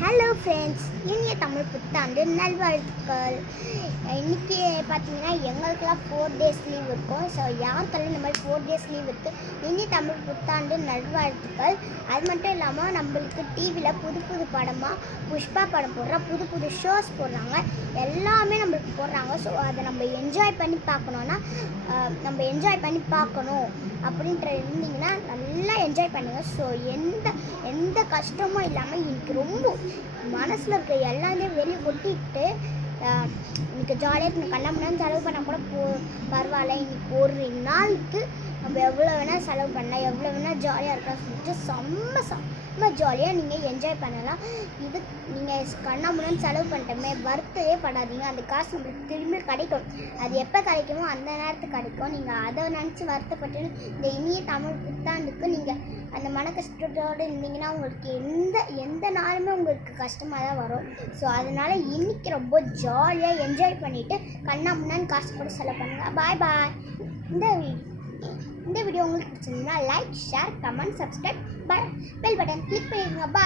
Hello friends, இனிய தமிழ் புத்தாண்டு நல்வாழ்த்துக்கள். இன்றைக்கி பார்த்தீங்கன்னா எங்களுக்கெல்லாம் 4 days லீவ் இருக்கும். ஸோ யாருக்கெல்லாம் இந்த மாதிரி 4 days லீவ் இருக்குது, இனிய தமிழ் புத்தாண்டு நல்வாழ்த்துக்கள். அது மட்டும் இல்லாமல் நம்மளுக்கு டிவியில் புது புது படமாக புஷ்பா படம் போடுற புது புது ஷோஸ் போடுறாங்க, எல்லாமே நம்மளுக்கு போடுறாங்க. ஸோ அதை நம்ம என்ஜாய் பண்ணி பார்க்கணுன்னா அப்படின்ற இருந்தீங்கன்னா நல்லா என்ஜாய் பண்ணுங்கள். ஸோ எந்த கஷ்டமும் இல்லாமல் இன்னைக்கு ரொம்ப மனசில் இருக்க எல்லாமே வெளியே கொட்டிக்கிட்டு இன்னைக்கு ஜாலியாக இருக்கணும். கண்ணாமண்ணு செலவு பண்ணால் கூட பரவாயில்ல. இன்னைக்கு ஒரு நாளுக்கு நம்ம எவ்வளோ வேணால் செலவு பண்ணலாம், எவ்வளோ வேணால் ஜாலியாக இருக்கலாம் சொல்லிட்டு செம்ம ஜாலியாக நீங்கள் என்ஜாய் பண்ணலாம். இது நீங்கள் கண்ணாமண்ணு செலவு பண்ணிட்டோமே வருத்தவே படாதீங்க. அந்த காசு நம்மளுக்கு திரும்பி கிடைக்கும். அது எப்போ கிடைக்குமோ அந்த நேரத்துக்கு கிடைக்கும். நீங்கள் அதை நினச்சி வருத்தப்பட்டு இந்த இனிய தமிழ் புத்தாண்டுக்கு நீங்கள் அந்த மன கஷ்டத்தோடு இருந்தீங்கன்னா உங்களுக்கு எந்த நாளுமே உங்களுக்கு கஷ்டமாக தான் வரும். ஸோ அதனால் இன்றைக்கி ரொம்ப ஜாலியாக என்ஜாய் பண்ணிவிட்டு கண்ணாமண்ணான்னு காசு போட்டு செலவு பண்ணுங்கள். பாய் பாய். இந்த வீடியோ உங்களுக்கு பிடிச்சிருந்தா like, share, comment, subscribe, bell button click பண்ணிடுங்க. பாய்.